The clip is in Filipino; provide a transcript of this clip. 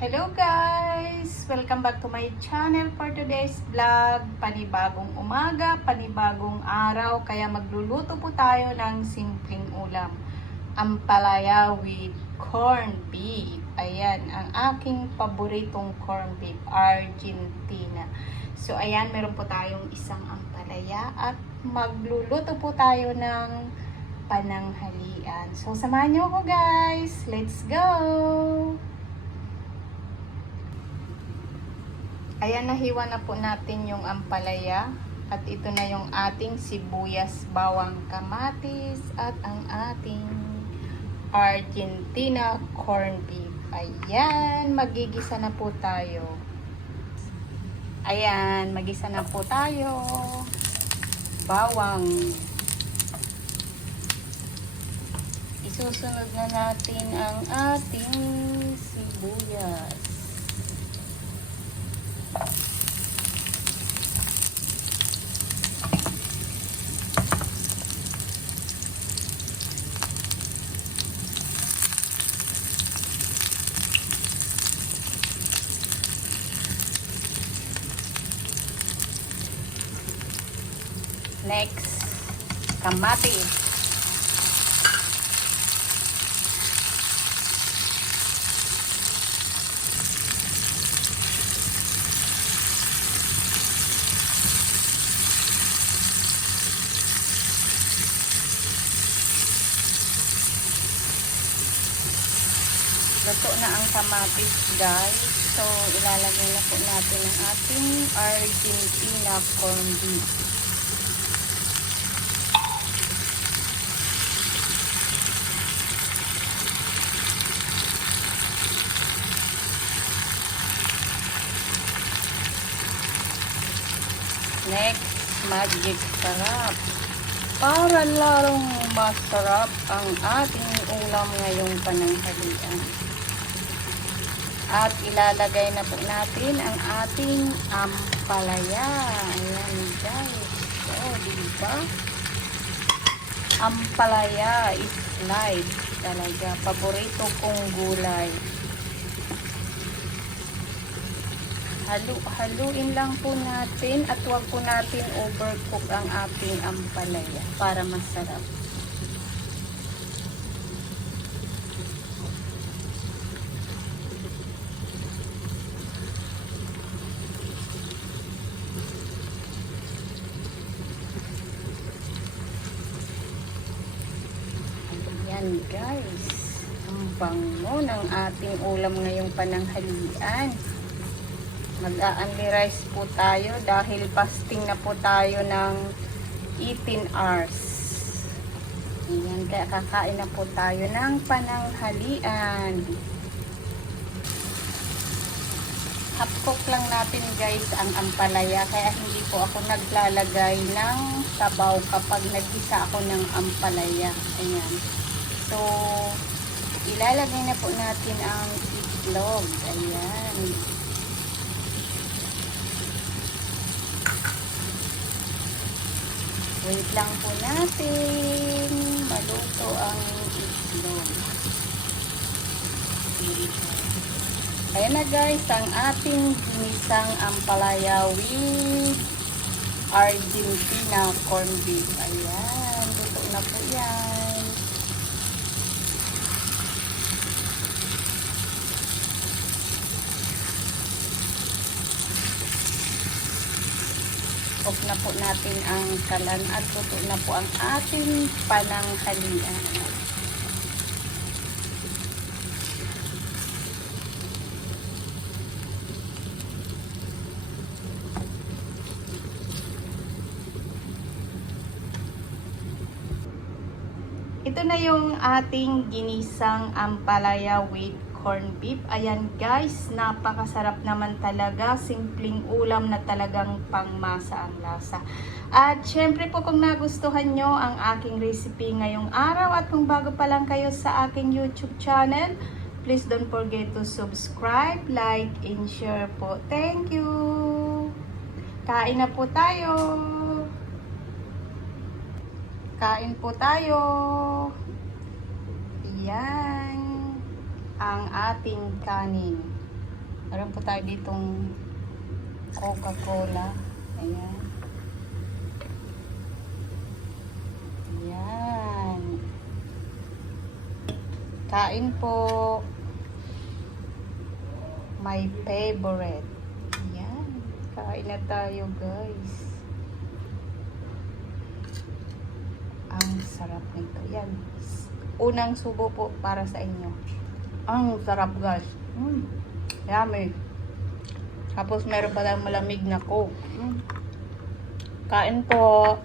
Hello guys! Welcome back to my channel for today's vlog. Panibagong umaga, panibagong araw, kaya magluluto po tayo ng simpleng ulam. Ampalaya with corned beef. Ayan, ang aking paboritong corned beef, Argentina. So ayan, meron po tayong isang ampalaya at magluluto po tayo ng pananghalian. So samahan niyo ako guys! Let's go! Ayan, nahiwa na po natin yung ampalaya. At ito na yung ating sibuyas, bawang, kamatis, at ang ating Argentina corned beef. Ayan, magigisa na po tayo. Ayan, magisa na po tayo. Bawang. Isusunod na natin ang ating sibuyas. Next, kamatis. Luto na ang kamatis guys. So, ilalagay na po natin ang ating Argentina corned beef. Next, magic sarap. Para lalong masarap ang ating ulam ngayong pananghalian. At ilalagay na po natin ang ating ampalaya. Ayan guys. So, diba? Ampalaya is life talaga. Paborito kong gulay. Haluin lang po natin at huwag po natin overcook ang ating ampalaya para masarap. Ayan guys, ang bango ng ating ulam ngayong pananghalian. Mag-a-only rice po tayo dahil fasting na po tayo ng 18 hours. Ayan, kaya kakain na po tayo ng pananghalian. Half cook lang natin guys ang ampalaya, kaya hindi po ako naglalagay ng sabaw kapag nagisa ako ng ampalaya. Ayan. So, ilalagay na po natin ang itlog. Ayan. Wait lang po natin maluto ang itlog. Ayan na guys, ang ating ginisang ampalaya with Argentina corned beef. Ayan, luto na po yan. Off na po natin ang kalan at luto na po ang ating pananghalian. Ito na yung ating ginisang ampalaya with corned beef. Ayan guys, napakasarap naman talaga. Simpleng ulam na talagang pangmasa ang lasa. At syempre po kung nagustuhan nyo ang aking recipe ngayong araw at kung bago pa lang kayo sa aking YouTube channel, please don't forget to subscribe, like, and share po. Thank you! Kain na po tayo! Kain po tayo! Yan ang ating kanin. Meron po tayo ditong Coca-Cola. Ayan. Ayan. Kain po. My favorite. Ayan. Kain na tayo, guys. Ang sarap nito. Yan. Unang subo po para sa inyo. Ang sarap, guys. Yummy. Tapos meron pa lang malamig na Coke. Kain po.